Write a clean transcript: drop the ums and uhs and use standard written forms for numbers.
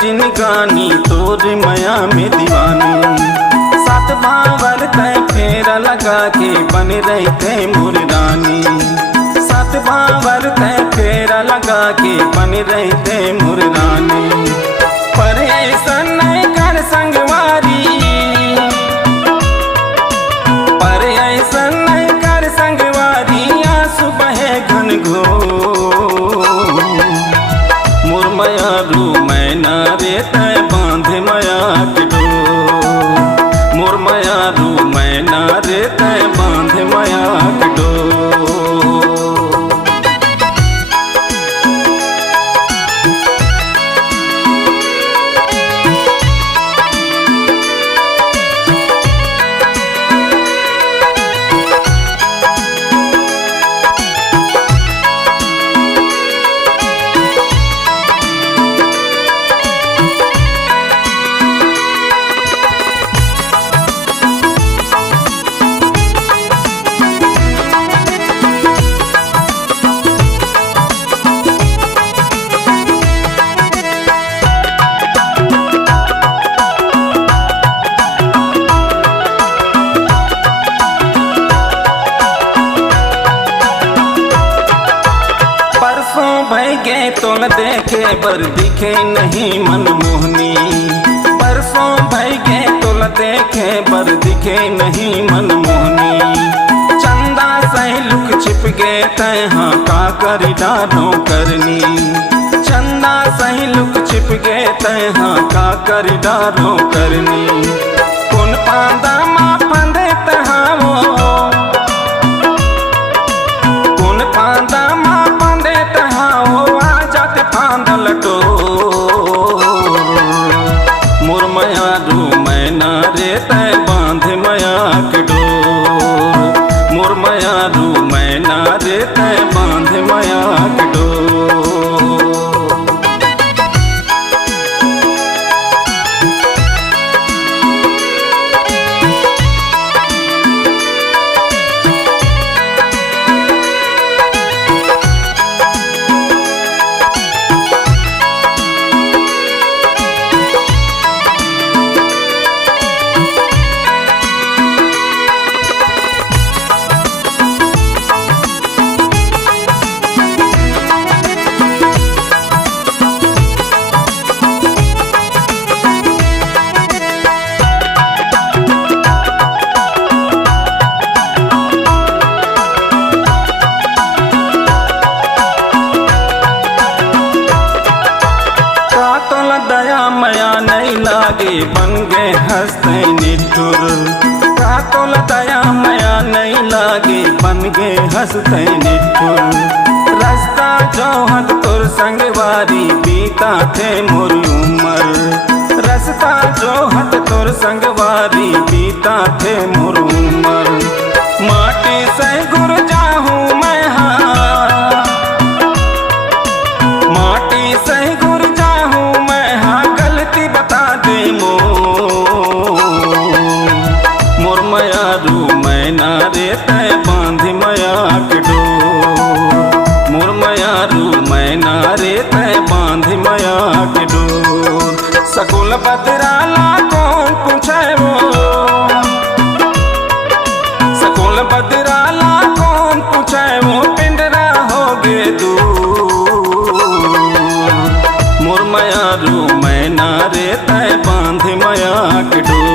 जिनगानी तोर माया में दीवानी। सात बावर तय फेरा लगा के बन रहते मोर रानी। सात बावर तय फेरा लगा के बन रहते मोर रानी। पर ऐसा नहीं कर संगवारी, पर ऐसा नहीं कर संगवारी। आंसू बहे घन घोर मोर माया रू मैना रे तय बांध माया के डोर। मोर माया रू मैना रे तय बांध माया के डोर। भैगे तोल देखे बर दिखे नहीं मनमोहनी। परसों भैगे तोल देखे बर दिखे नहीं मनमोहनी। चंदा सही लुक छिप गए तय हाँ का कर डालो करनी। चंदा सही लुक छिप गए तय हाँ का कर डालो करनी। कौन पांदा माँ पंदे तहावो, कौन पांदा माँ पंदे तहावो। फांदल डोर मोर माया रू मैना रे तय बांध माया के डोर। मोर माया रू मैना रे तय बांध माया के डोर। दया मया नहीं लागे बन गए हंसते निठुर। का तोल दया मया नहीं लागे बन गए हंसते निठुर। रास्ता जो हद तुर संगवारी बीता थे मोर उमर। रास्ता जो हद तुर संगवारी बीता थे मोर उमर। माटी से गुर जाहूँ मैं हाँ, माटी से गुर जाहूँ मैं हाँ। गलती बता दे मोर माया रू मैना रे तय बांध माया के डोर। मोर माया रू मैना रे तय बांध माया के डोर। सकुल बदराला कौन पूछे वो, सकुल बदराला कौन पूछे वो। पिंडरा हो गे दूर मोर माया रू मैना रे तय बांध माया के डोर।